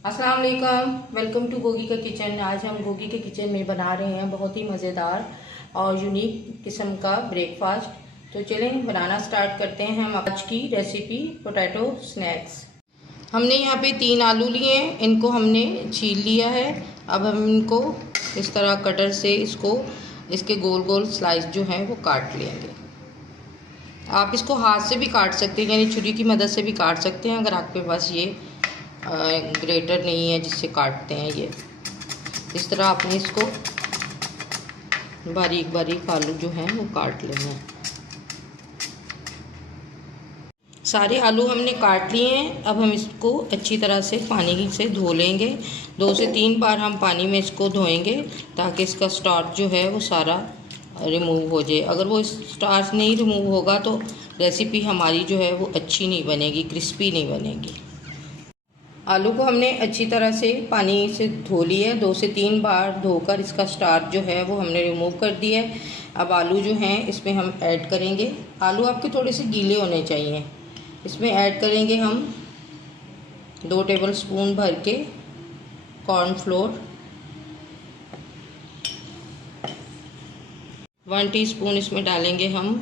अस्सलाम वालेकुम, welcome to Gogi का किचन। आज हम गोगी के किचन में बना रहे हैं बहुत ही मज़ेदार और यूनिक किस्म का ब्रेकफास्ट। तो चलें बनाना स्टार्ट करते हैं हम आज की रेसिपी पोटैटो स्नैक्स। हमने यहाँ पे 3 आलू लिए हैं, इनको हमने छील लिया है। अब हम इनको इस तरह कटर से इसके गोल गोल स्लाइस जो हैं वो काट लेंगे। आप इसको हाथ से भी काट सकते हैं, यानी छुरी की मदद से भी काट सकते हैं अगर आपके पास ये ग्रेटर नहीं है जिससे काटते हैं। ये इस तरह आपने इसको बारीक बारीक आलू जो हैं वो काट लेने हैं। सारे आलू हमने काट लिए हैं। अब हम इसको अच्छी तरह से पानी से धो लेंगे। 2 से 3 बार हम पानी में इसको धोएंगे ताकि इसका स्टार्च जो है वो सारा रिमूव हो जाए। अगर वो स्टार्च नहीं रिमूव होगा तो रेसिपी हमारी जो है वो अच्छी नहीं बनेगी, क्रिस्पी नहीं बनेगी। आलू को हमने अच्छी तरह से पानी से धो लिया है। 2 से 3 बार धोकर इसका स्टार्च जो है वो हमने रिमूव कर दिया है। अब आलू जो हैं इसमें हम ऐड करेंगे। आलू आपके थोड़े से गीले होने चाहिए। इसमें ऐड करेंगे हम 2 टेबलस्पून भर के कॉर्नफ्लोर, 1 टीस्पून इसमें डालेंगे हम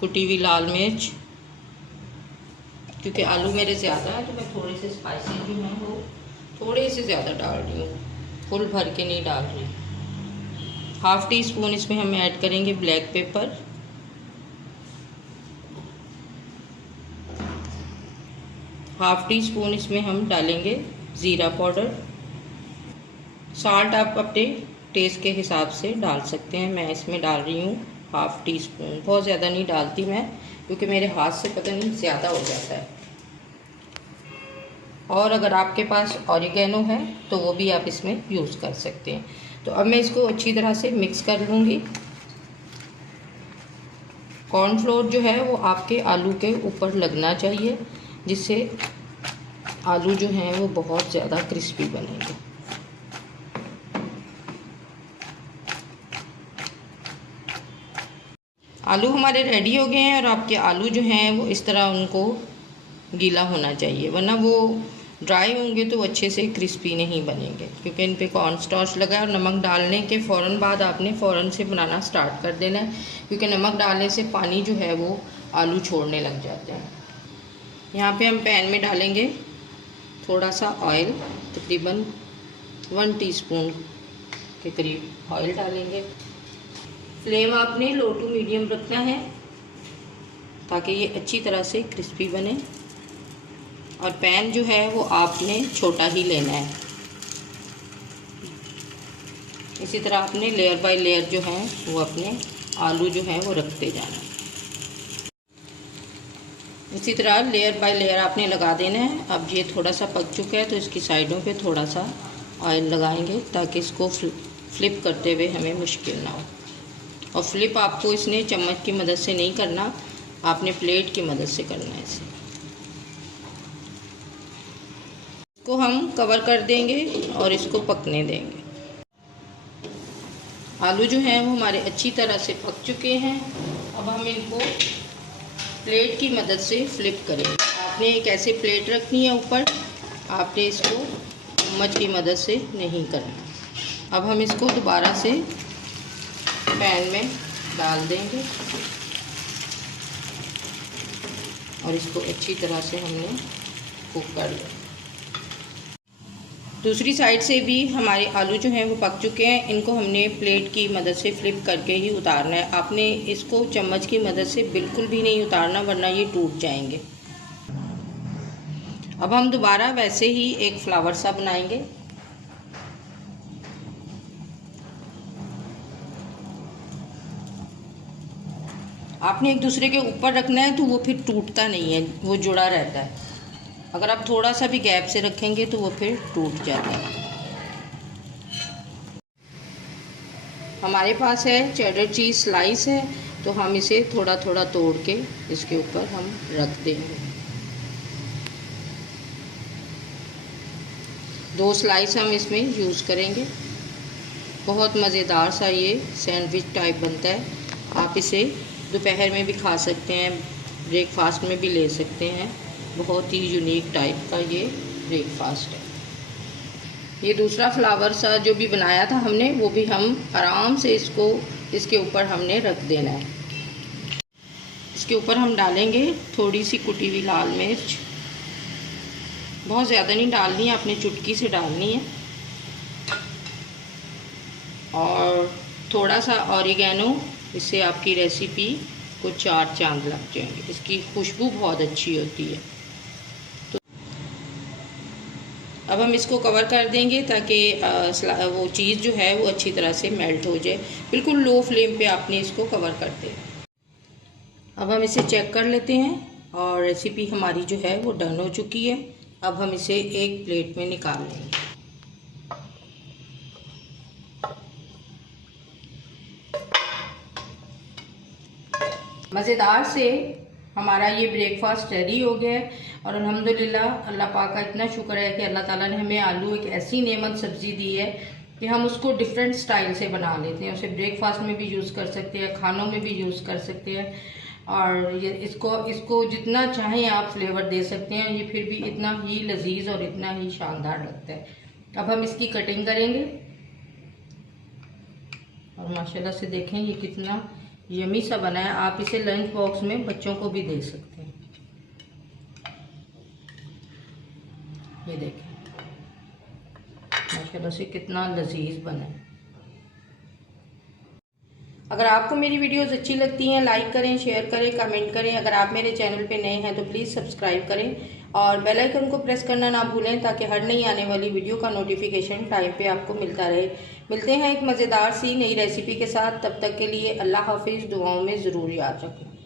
कुटी हुई लाल मिर्च। क्योंकि आलू मेरे ज़्यादा है तो मैं थोड़े से स्पाइसी जो हैं वो थोड़े से ज़्यादा डाल रही हूँ, फुल भर के नहीं डाल रही। 1/2 टीस्पून इसमें हम ऐड करेंगे ब्लैक पेपर, 1/2 टीस्पून इसमें हम डालेंगे ज़ीरा पाउडर। साल्ट आप अपने टेस्ट के हिसाब से डाल सकते हैं। मैं इसमें डाल रही हूँ 1/2 टीस्पून, बहुत ज़्यादा नहीं डालती मैं क्योंकि मेरे हाथ से पता नहीं ज़्यादा हो जाता है। और अगर आपके पास ऑरिगेनो है तो वो भी आप इसमें यूज़ कर सकते हैं। तो अब मैं इसको अच्छी तरह से मिक्स कर लूँगी। कॉर्नफ्लोर जो है वो आपके आलू के ऊपर लगना चाहिए जिससे आलू जो हैं वो बहुत ज़्यादा क्रिस्पी बनेंगे। आलू हमारे रेडी हो गए हैं और आपके आलू जो हैं वो इस तरह उनको गीला होना चाहिए, वरना वो ड्राई होंगे तो अच्छे से क्रिस्पी नहीं बनेंगे क्योंकि इन पे कॉर्न स्टार्च लगा है। और नमक डालने के फ़ौरन बाद आपने फ़ौरन से बनाना स्टार्ट कर देना है क्योंकि नमक डालने से पानी जो है वो आलू छोड़ने लग जाते हैं। यहाँ पे हम पैन में डालेंगे थोड़ा सा ऑयल, तकरीबन 1 टीस्पून के करीब ऑयल डालेंगे। फ्लेम आपने लो टू मीडियम रखना है ताकि ये अच्छी तरह से क्रिस्पी बने। और पैन जो है वो आपने छोटा ही लेना है। इसी तरह आपने लेयर बाय लेयर जो है वो अपने आलू जो है वो रखते जाना। इसी तरह लेयर बाय लेयर आपने लगा देना है। अब ये थोड़ा सा पक चुका है तो इसकी साइडों पे थोड़ा सा ऑयल लगाएंगे ताकि इसको फ्लिप करते हुए हमें मुश्किल ना हो। और फ्लिप आपको इसने चम्मच की मदद से नहीं करना, आपने प्लेट की मदद से करना है इसे। इसको हम कवर कर देंगे और इसको पकने देंगे। आलू जो हैं वो हमारे अच्छी तरह से पक चुके हैं। अब हम इनको प्लेट की मदद से फ्लिप करेंगे। आपने एक ऐसे प्लेट रखनी है ऊपर, आपने इसको चम्मच की मदद से नहीं करना। अब हम इसको दोबारा से पैन में डाल देंगे और इसको अच्छी तरह से हमने कुक कर लिया। दूसरी साइड से भी हमारे आलू जो हैं वो पक चुके हैं। इनको हमने प्लेट की मदद से फ्लिप करके ही उतारना है। आपने इसको चम्मच की मदद से बिल्कुल भी नहीं उतारना वरना ये टूट जाएंगे। अब हम दोबारा वैसे ही एक फ्लावर सा बनाएंगे। आपने एक दूसरे के ऊपर रखना है तो वो फिर टूटता नहीं है, वो जुड़ा रहता है। अगर आप थोड़ा सा भी गैप से रखेंगे तो वो फिर टूट जाता है। हमारे पास है चेडर चीज़ स्लाइस है तो हम इसे थोड़ा थोड़ा तोड़ के इसके ऊपर हम रख देंगे। 2 स्लाइस हम इसमें यूज़ करेंगे। बहुत मज़ेदार सा ये सैंडविच टाइप बनता है। आप इसे दोपहर में भी खा सकते हैं, ब्रेकफास्ट में भी ले सकते हैं। बहुत ही यूनिक टाइप का ये ब्रेकफास्ट है। ये दूसरा फ्लावर सा जो भी बनाया था हमने, वो भी हम आराम से इसको इसके ऊपर हमने रख देना है। इसके ऊपर हम डालेंगे थोड़ी सी कुटी हुई लाल मिर्च, बहुत ज़्यादा नहीं डालनी है, आपने चुटकी से डालनी है। और थोड़ा सा ऑरिगेनो, इससे आपकी रेसिपी को 4 चांद लग जाएंगे। इसकी खुशबू बहुत अच्छी होती है। तो अब हम इसको कवर कर देंगे ताकि वो चीज़ जो है वो अच्छी तरह से मेल्ट हो जाए। बिल्कुल लो फ्लेम पे आपने इसको कवर कर देना। अब हम इसे चेक कर लेते हैं और रेसिपी हमारी जो है वो डन हो चुकी है। अब हम इसे एक प्लेट में निकाल लेंगे। मज़ेदार से हमारा ये ब्रेकफास्ट रेडी हो गया है और अल्हम्दुलिल्लाह अल्लाह पाक का इतना शुक्र है कि अल्लाह ताला ने हमें आलू एक ऐसी नेमत सब्ज़ी दी है कि हम उसको डिफरेंट स्टाइल से बना लेते हैं। उसे ब्रेकफास्ट में भी यूज़ कर सकते हैं, खानों में भी यूज़ कर सकते हैं और ये इसको जितना चाहें आप फ्लेवर दे सकते हैं। ये फिर भी इतना ही लजीज और इतना ही शानदार लगता है। अब हम इसकी कटिंग करेंगे और माशाल्लाह से देखें ये कितना यमी सा बना है। आप इसे लंच बॉक्स में बच्चों को भी दे सकते हैं। ये देखें माशाल्लाह से कितना लजीज बना है। अगर आपको मेरी वीडियोस अच्छी लगती हैं, लाइक करें, शेयर करें, कमेंट करें। अगर आप मेरे चैनल पे नए हैं तो प्लीज़ सब्सक्राइब करें और बेल आइकन को प्रेस करना ना भूलें ताकि हर नई आने वाली वीडियो का नोटिफिकेशन टाइम पे आपको मिलता रहे। मिलते हैं एक मज़ेदार सी नई रेसिपी के साथ। तब तक के लिए अल्लाह हाफिज़। दुआओं में ज़रूर याद रखना।